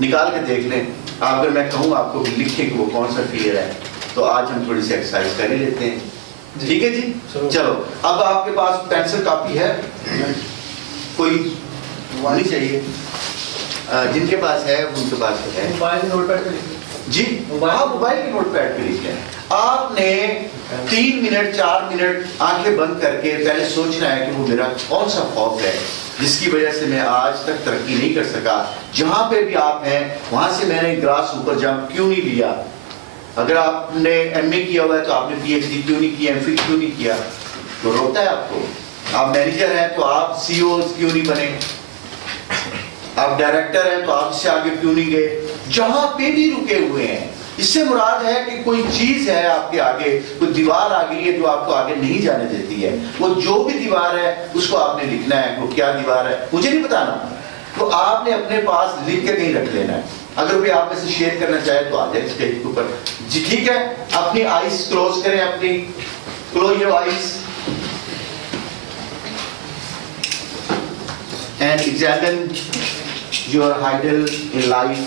निकाल के देख लें। अगर मैं कहूँ आपको लिखें कि वो कौन सा फिगर है, तो आज हम थोड़ी सी एक्सरसाइज कर ही लेते हैं। ठीक है जी, चलो। अब आपके पास पेंसिल कापी है, कोई होनी चाहिए, जिनके पास है उनके पास है। मोबाइल के नोटपैड पे लिखिए जी, आप मोबाइल के नोटपैड पे लिख लें। आपने 3 मिनट 4 मिनट आंखें बंद करके पहले सोचना है कि वो मेरा कौन सा खौफ है जिसकी वजह से मैं आज तक तरक्की नहीं कर सका। जहां पे भी आप हैं वहां से मैंने ग्रास ऊपर जंप क्यों नहीं लिया। अगर आपने एमए किया हुआ है तो आपने पीएचडी क्यों नहीं किया, एमफिल क्यों नहीं किया, तो रोकता है आपको। आप मैनेजर हैं तो आप सीईओ क्यों नहीं बने, आप डायरेक्टर हैं तो आप इससे आगे क्यों नहीं गए। जहां पे भी रुके हुए हैं, इससे मुराद है कि कोई चीज है आपके आगे, कोई दीवार आ गई है जो आपको आगे नहीं जाने देती है। वो जो भी दीवार है उसको आपने लिखना है। वो क्या दीवार है मुझे नहीं बताना, तो आपने अपने पास लिख के कहीं रख लेना है। अगर कोई आप में से शेयर करना चाहे तो आ जाए स्टेज के ऊपर जी। ठीक है, अपनी आईज क्लोज करें, अपनी close your eyes and examine your idol in life.